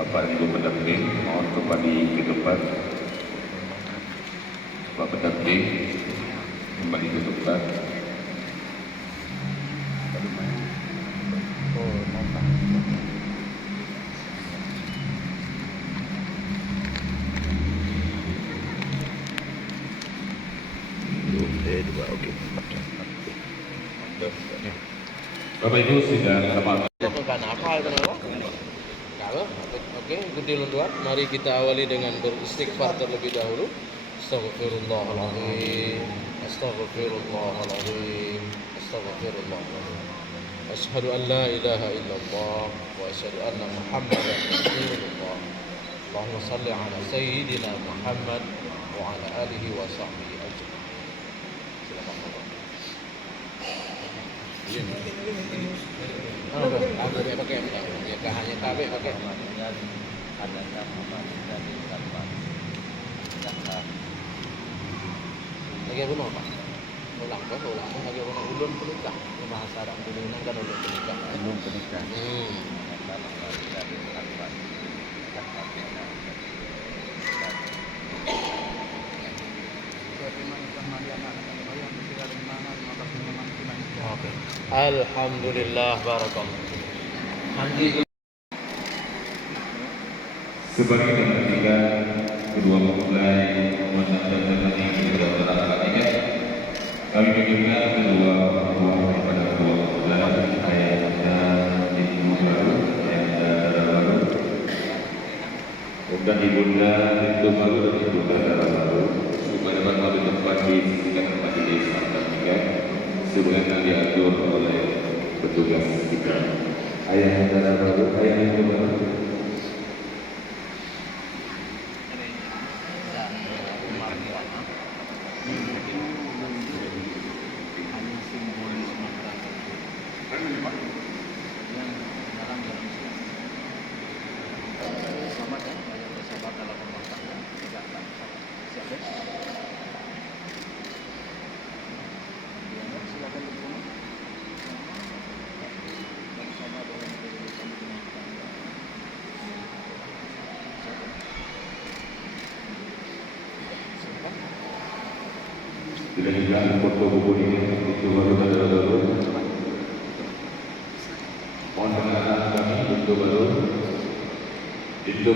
Bapak Ibu pendamping, mohon kembali ke depan. Bapak pendamping, kembali ke depan. Oke. Bapak Ibu sidang terhormat. Oke, ikuti lunduan. Mari kita awali dengan beristighfar terlebih dahulu. Astaghfirullahaladzim, astaghfirullahaladzim, astaghfirullahaladzim. Asyhadu an la ilaha illallah wa asyhadu anna Muhammadan Rasulullah. Allahumma salli ala sayyidina Muhammad wa ala alihi wa sahbihi ajma'in. Silakan Bapak. Pakai ya hanya tabe pakai lagi apa Pak? Ulang lagi apa ulun penikah bahasa Arab dulu kan ulun penikah. Alhamdulillah barakallah. Sebagai yang ketiga, kedua mempelai menandatangani keterangan kami mengirimkan kedua orang kepada kedua mempelai ayahnya ibu baru, ayahnya dara baru, dan ibunda itu baru dan ibunda dara baru, supaya dapat mengambil tempat di sekitar majelis akad nikah sebagaimana diatur oleh petugas kita. Ayahnya dara baru, ayahnya ibu baru. Tidak juga foto buku ini itu baru dulu. Mohon perkenan kami itu baru. Kita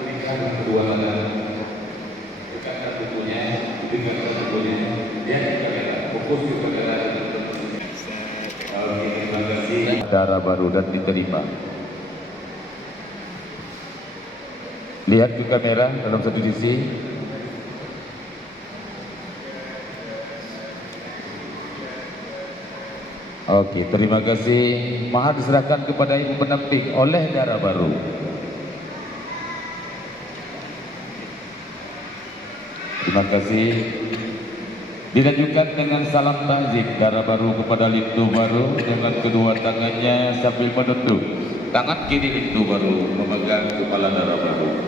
berikan kedua dekat bukunya dengan bukunya. Ya, fokus kepada terima kasih. Dara baru dan diterima. Lihat ke kamera dalam satu sisi. Oke, terima kasih. Mahar diserahkan kepada ibu pendamping oleh dara baru. Terima kasih. Dilanjutkan dengan salam takzik dara baru kepada lintu baru dengan kedua tangannya sambil menunduk. Tangan kiri lintu baru memegang kepala dara baru.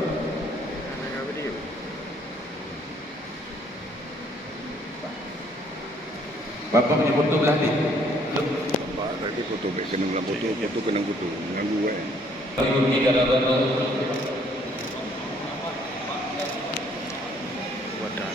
Bapak punya foto belah ni. Pak tadi foto kena ulang foto kena foto. Mengganggu kan. Ibu kita baru. Wadah.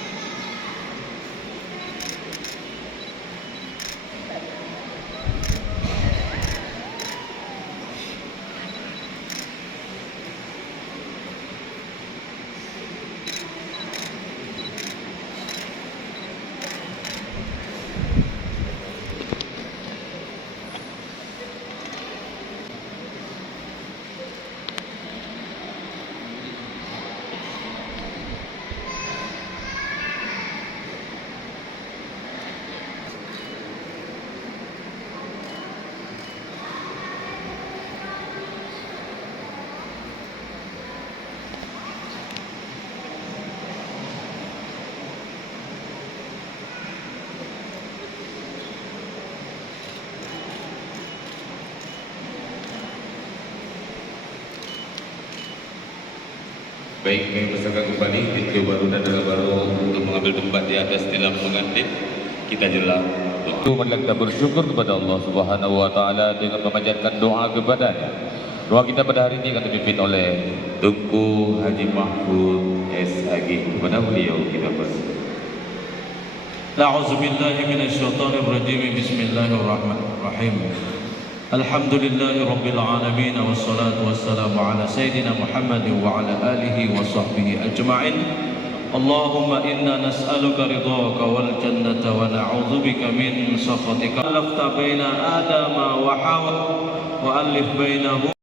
Baik, kami persilakan kembali pintu baru dan darah baru untuk mengambil tempat di atas dalam pengantin. Kita jelas. Untuk kita bersyukur kepada Allah Subhanahu Wa Taala dengan memanjatkan doa kepadanya. Doa kita pada hari ini akan dipimpin oleh Tunku Haji Mahfud SHG. Kepada beliau kita bersyukur. أعوذ بالله من الشيطان الرجيم بسم الله الرحمن الرحيم الحمد لله رب العالمين والصلاة والسلام على سيدنا محمد وعلى آله وصحبه أجمعين اللهم إنا نسألك رضاك والجنة ونعوذ بك من سخطك ألفت بين آدم وحواء وألف بينهم